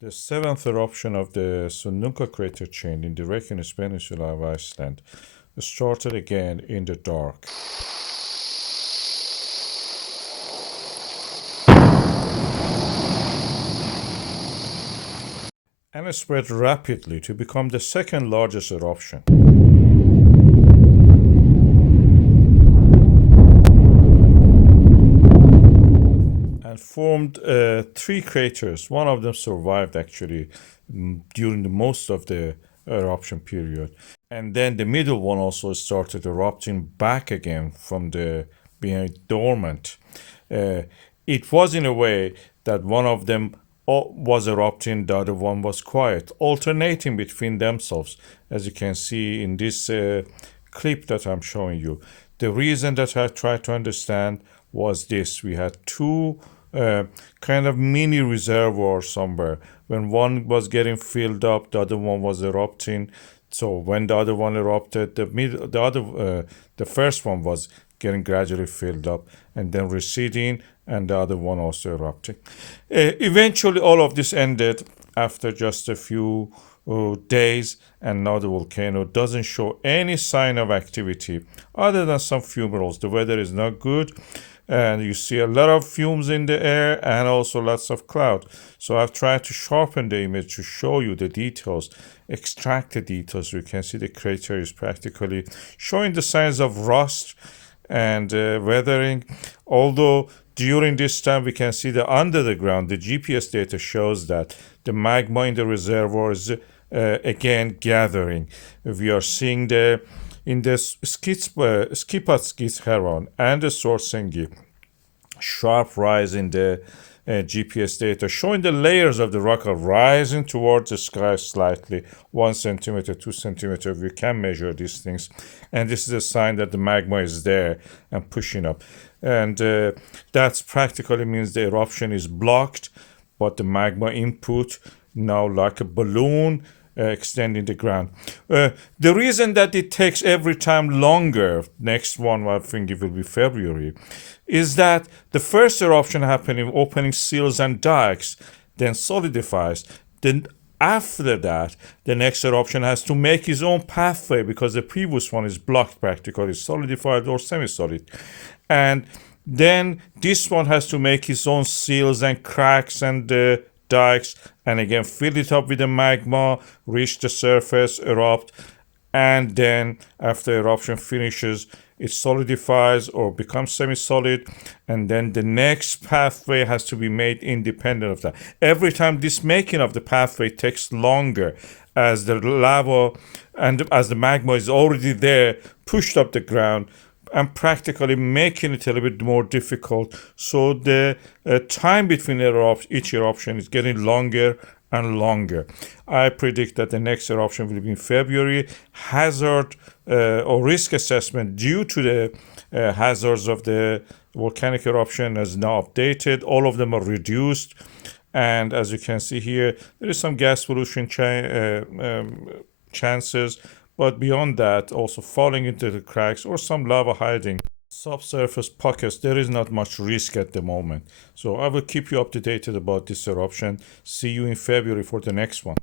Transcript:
The seventh eruption of the Sundhnúk crater chain in the Reykjanes Peninsula of Iceland started again in the dark. And it spread rapidly to become the second largest eruption. And formed three craters. One of them survived actually during the most of the eruption period. And then the middle one also started erupting back again from the being dormant. It was in a way that one of them was erupting, the other one was quiet, alternating between themselves, as you can see in this clip that I'm showing you. The reason that I tried to understand was this: we had two kind of mini reservoirs somewhere. When one was getting filled up, the other one was erupting. So when the other one erupted, the first one was getting gradually filled up and then receding, and the other one also erupting. Eventually, all of this ended after just a few days, and now the volcano doesn't show any sign of activity other than some fumaroles. The weather is not good, and you see a lot of fumes in the air and also lots of cloud. So I've tried to sharpen the image to show you the details, extract the details. You can see the crater is practically showing the signs of rust and weathering. Although during this time we can see that under the ground, the GPS data shows that the magma in the reservoir is again gathering. We are seeing in the Skipatskis and the Svartsengi sharp rise in the GPS data, showing the layers of the rock are rising towards the sky slightly, 1 centimeter, 2 centimeter. We can measure these things, and this is a sign that the magma is there and pushing up. And that practically means the eruption is blocked, but the magma input now like a balloon extending the ground. The reason that it takes every time longer, next one I think it will be February, is that the first eruption happening, opening seals and dikes, then solidifies. Then after that, the next eruption has to make its own pathway because the previous one is blocked practically, solidified or semi-solid. And then this one has to make its own seals and cracks and dikes, and again fill it up with the magma, reach the surface, erupt, and then after eruption finishes, it solidifies or becomes semi-solid, and then the next pathway has to be made independent of that. Every time this making of the pathway takes longer as the lava and as the magma is already there, pushed up the ground, and practically making it a little bit more difficult. So the time between each eruption is getting longer and longer. I predict that the next eruption will be in February. Hazard or risk assessment due to the hazards of the volcanic eruption is now updated. All of them are reduced. And as you can see here, there is some gas pollution chances. But beyond that, also falling into the cracks or some lava hiding subsurface pockets, there is not much risk at the moment. So I will keep you up to date about this eruption. See you in February for the next one.